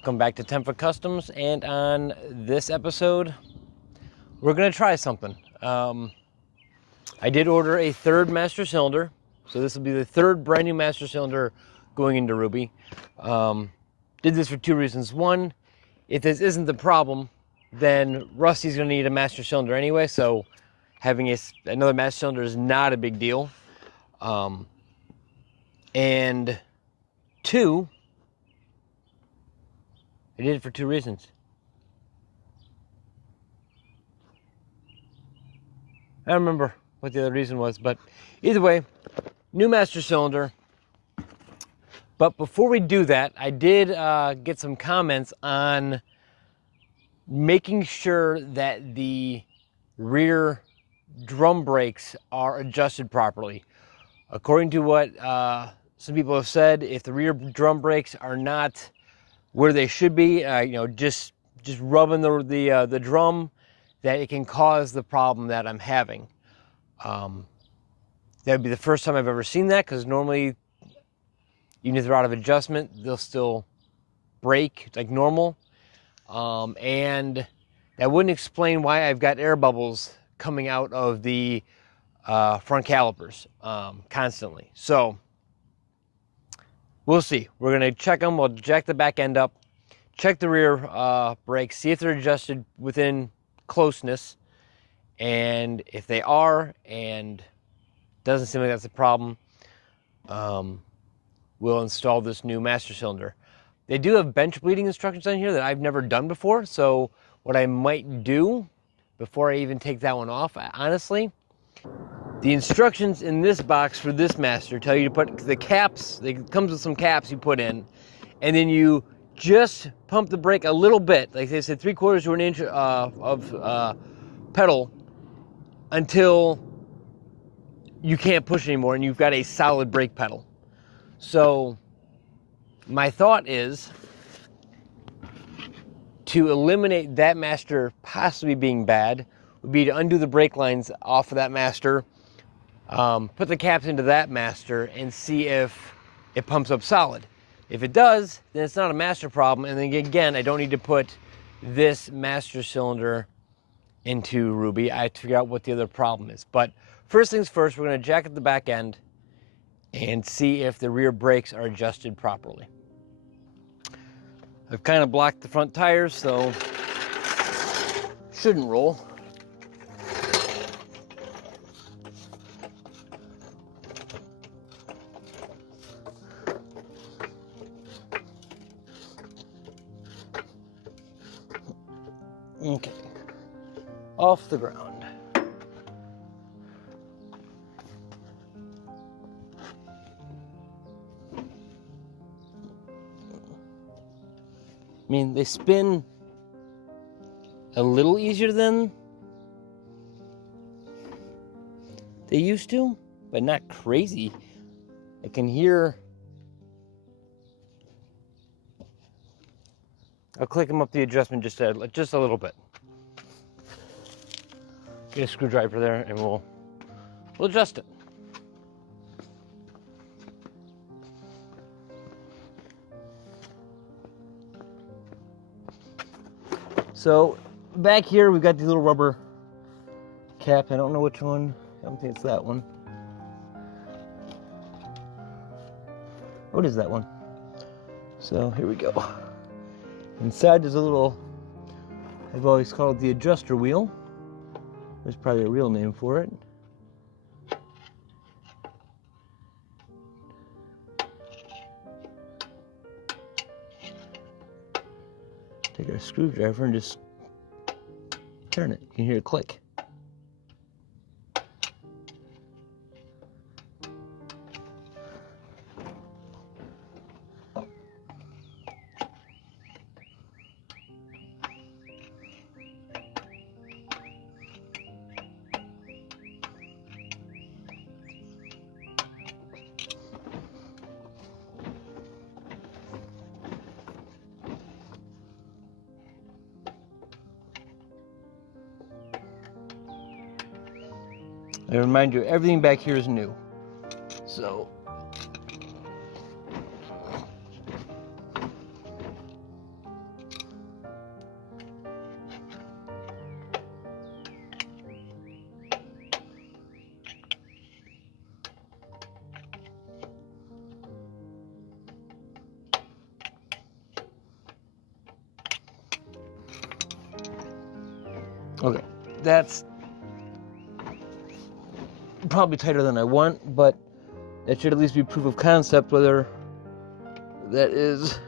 Welcome back to 10 Foot Customs, and on this episode, we're gonna try something. I did order a third master cylinder, so this will be the third brand new master cylinder going into Ruby. Did this for two reasons. One, if this isn't the problem, then Rusty's gonna need a master cylinder anyway, so having another master cylinder is not a big deal. And two, I did it for two reasons. I don't remember what the other reason was, but either way, new master cylinder. But before we do that, I did get some comments on making sure that the rear drum brakes are adjusted properly. According to what some people have said, if the rear drum brakes are not where they should be, just rubbing the drum, that it can cause the problem that I'm having. That would be the first time I've ever seen that, because normally, even if they're out of adjustment, they'll still brake like normal. And that wouldn't explain why I've got air bubbles coming out of the front calipers constantly. So we'll see. We're gonna check them. We'll jack the back end up, check the rear brakes, see if they're adjusted within closeness, and if they are, and doesn't seem like that's a problem, we'll install this new master cylinder. They do have bench bleeding instructions on here that I've never done before, so what I might do before I even take that one off, honestly, the instructions in this box for this master tell you to put the caps, it comes with some caps you put in, and then you just pump the brake a little bit, like they said, 3/4 to an inch of pedal, until you can't push anymore and you've got a solid brake pedal. So my thought is to eliminate that master possibly being bad would be to undo the brake lines off of that master, put the caps into that master, and see if it pumps up solid. If it does, then it's not a master problem, and then again, I don't need to put this master cylinder into Ruby. I have to figure out what the other problem is. But first things first, we're going to jack at the back end and see if the rear brakes are adjusted properly. I've kind of blocked the front tires, so shouldn't roll. Okay, off the ground. I mean, they spin a little easier than they used to, but not crazy. I can hear. I'll click them up the adjustment just a little bit. Get a screwdriver there, and we'll adjust it. So back here we've got the little rubber cap. I don't know which one. I don't think it's that one. What is that one? So here we go. Inside there's a little, I've always called it the adjuster wheel. There's probably a real name for it. Take a screwdriver and just turn it. You can hear it click. I remind you, everything back here is new. So Okay, that's probably tighter than I want, but that should at least be proof of concept whether that is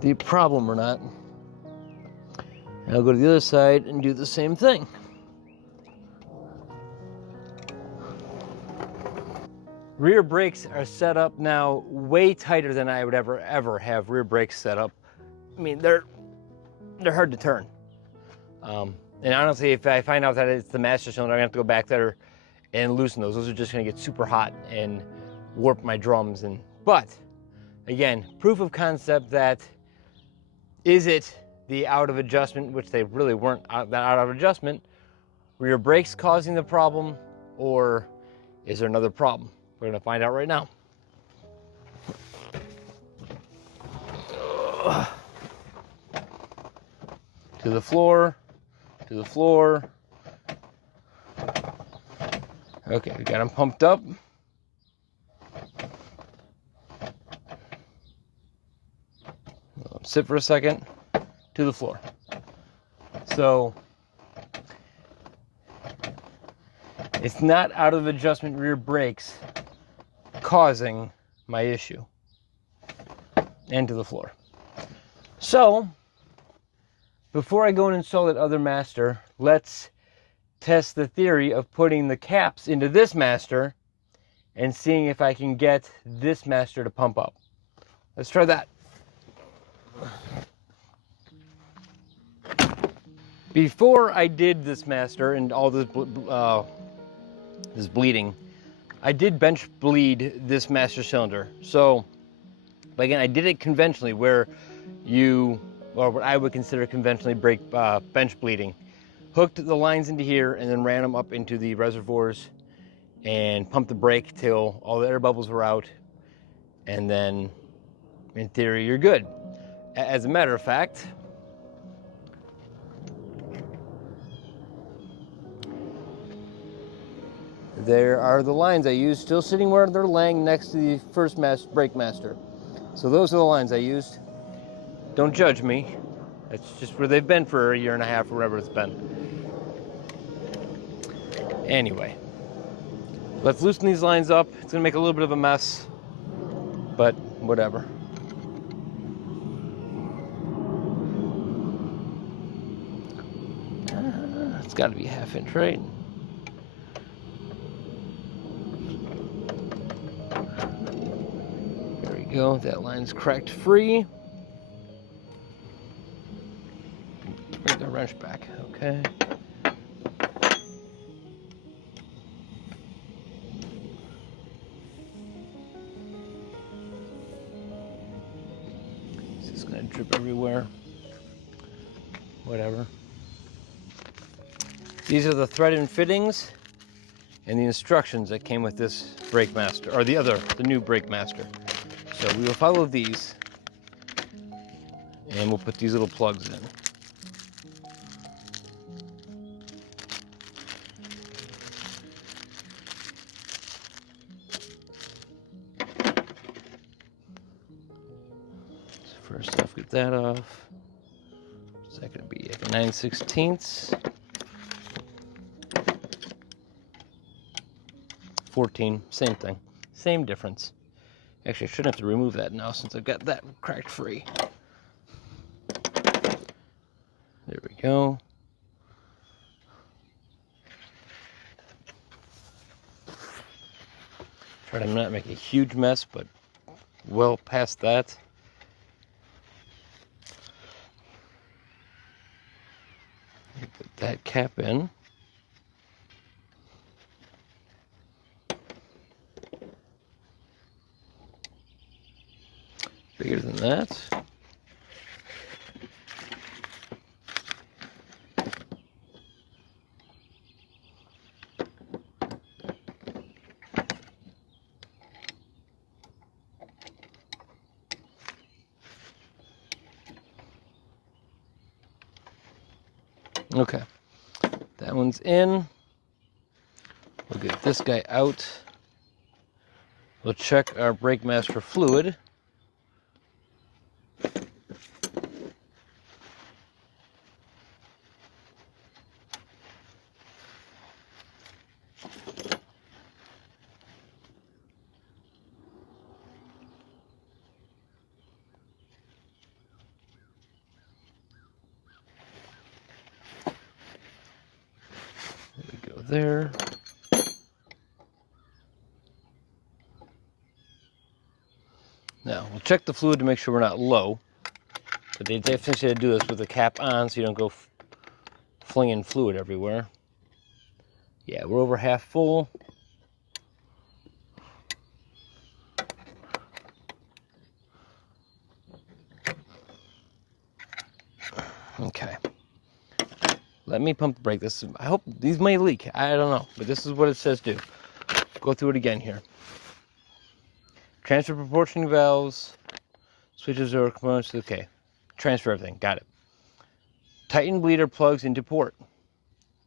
the problem or not. And I'll go to the other side and do the same thing. Rear brakes are set up now way tighter than I would ever have rear brakes set up. I mean, they're hard to turn. And honestly, if I find out that it's the master cylinder, I'm gonna have to go back there and loosen those. Those are just gonna get super hot and warp my drums. But again, proof of concept that is it the out of adjustment, which they really weren't that out of adjustment, were your brakes causing the problem, or is there another problem? We're gonna find out right now. To the floor, to the floor. Okay, we got them pumped up. Sit for a second, to the floor. So, it's not out of adjustment rear brakes causing my issue. And to the floor. So, before I go and install that other master, let's test the theory of putting the caps into this master and seeing if I can get this master to pump up. Let's try that. Before I did this master and all this bleeding, I did bench bleed this master cylinder. So, but again, I did it conventionally, where you, or what I would consider conventionally bench bleeding. Hooked the lines into here and then ran them up into the reservoirs and pumped the brake till all the air bubbles were out. And then, in theory, you're good. As a matter of fact, there are the lines I used still sitting where they're laying next to the first brake master. So those are the lines I used. Don't judge me. That's just where they've been for a year and a half or whatever it's been. Anyway, let's loosen these lines up. It's gonna make a little bit of a mess, but whatever. It's gotta be a 1/2 inch, right? There we go, that line's cracked free. Bring the wrench back, okay. It's just gonna drip everywhere. Whatever. These are the thread-in fittings and the instructions that came with this brake master, or the new brake master. So we will follow these, and we'll put these little plugs in. So first off, get that off. What's that gonna be, like a 9/16? 14, same thing, same difference. Actually, I shouldn't have to remove that now since I've got that cracked free. There we go. Try to not make a huge mess, but well past that. Put that cap in. Bigger than that. Okay, that one's in. We'll get this guy out. We'll check our brake master fluid. there. Now, we'll check the fluid to make sure we're not low. But they definitely should do this with the cap on so you don't go flinging fluid everywhere. Yeah, we're over half full. Okay. Let me pump the brake. I hope these may leak. I don't know, but this is what it says do. Go through it again here. Transfer proportioning valves, switches or components. Okay. Transfer everything. Got it. Tighten bleeder plugs into port.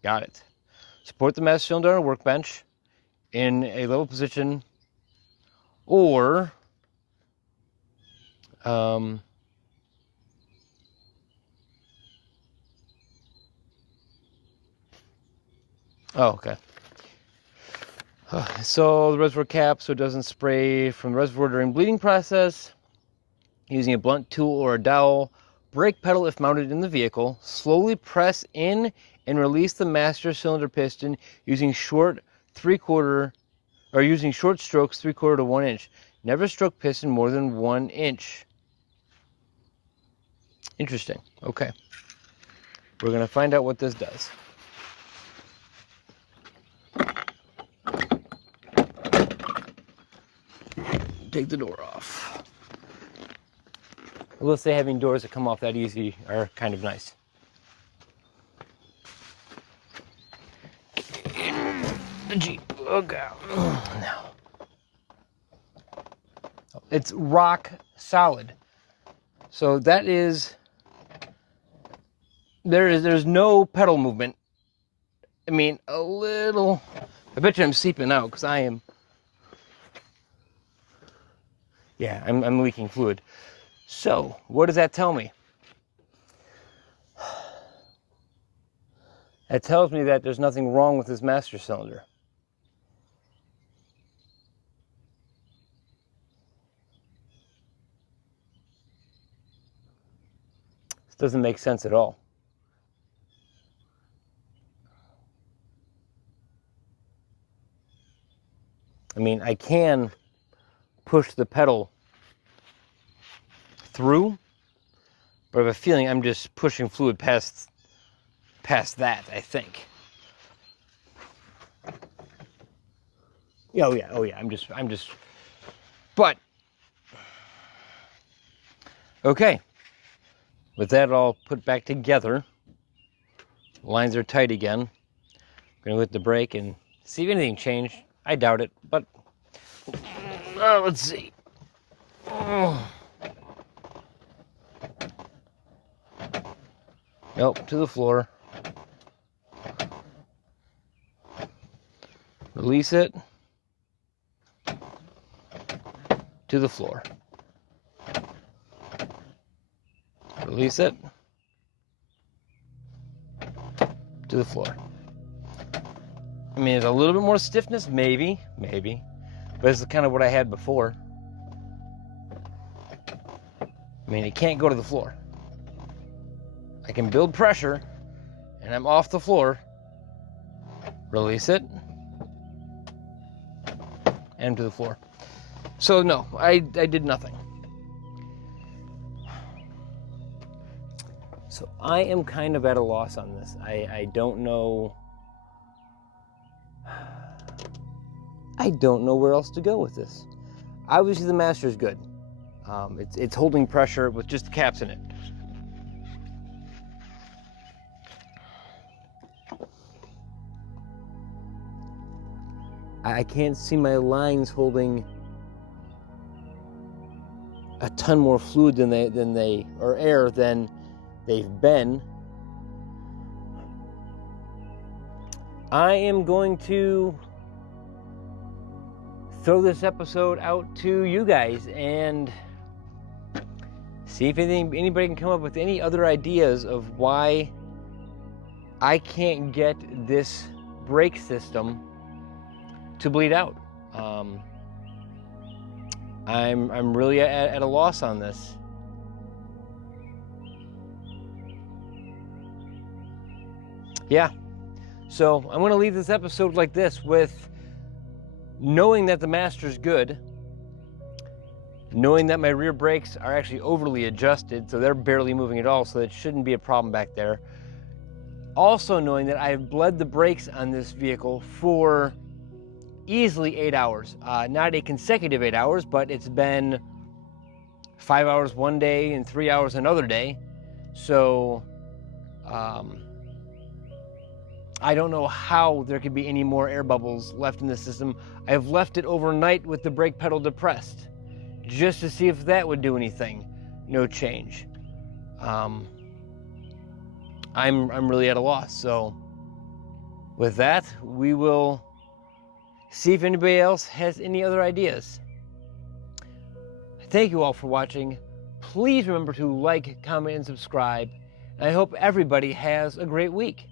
Got it. Support the master cylinder on a workbench in a level position or oh, okay. So the reservoir cap so it doesn't spray from the reservoir during bleeding process. Using a blunt tool or a dowel. Brake pedal if mounted in the vehicle. Slowly press in and release the master cylinder piston using short strokes 3/4 to 1 inch. Never stroke piston more than 1 inch. Interesting. Okay. We're going to find out what this does. Take the door off. I will say having doors that come off that easy are kind of nice. The Jeep. Oh God. Now. It's rock solid. So that is, there's no pedal movement. I mean, a little, I bet you I'm seeping out because I am, yeah, I'm leaking fluid. So, what does that tell me? That tells me that there's nothing wrong with this master cylinder. This doesn't make sense at all. I mean, I can push the pedal through, but I have a feeling I'm just pushing fluid past that, I think. Oh yeah, I'm just, but, okay. With that all put back together, lines are tight again. I'm gonna hit the brake and see if anything changed. I doubt it, but let's see. Nope, to the floor. Release it. To the floor. Release it. To the floor. I mean, there's a little bit more stiffness, maybe. But this is kind of what I had before. I mean, it can't go to the floor. I can build pressure, and I'm off the floor. Release it. And to the floor. So no, I did nothing. So I am kind of at a loss on this. I don't know. I don't know where else to go with this. Obviously the master is good. It's holding pressure with just the caps in it. I can't see my lines holding a ton more fluid or air than they've been. I am going to throw this episode out to you guys and see if anybody can come up with any other ideas of why I can't get this brake system to bleed out. I'm really at a loss on this. Yeah. So I'm going to leave this episode like this, with knowing that the Master's good, knowing that my rear brakes are actually overly adjusted, so they're barely moving at all, so it shouldn't be a problem back there. Also knowing that I've bled the brakes on this vehicle for easily 8 hours. Not a consecutive 8 hours, but it's been 5 hours one day and 3 hours another day. So I don't know how there could be any more air bubbles left in the system. I've left it overnight with the brake pedal depressed, just to see if that would do anything. No change. I'm really at a loss. So with that, we will see if anybody else has any other ideas. Thank you all for watching. Please remember to like, comment, and subscribe. And I hope everybody has a great week.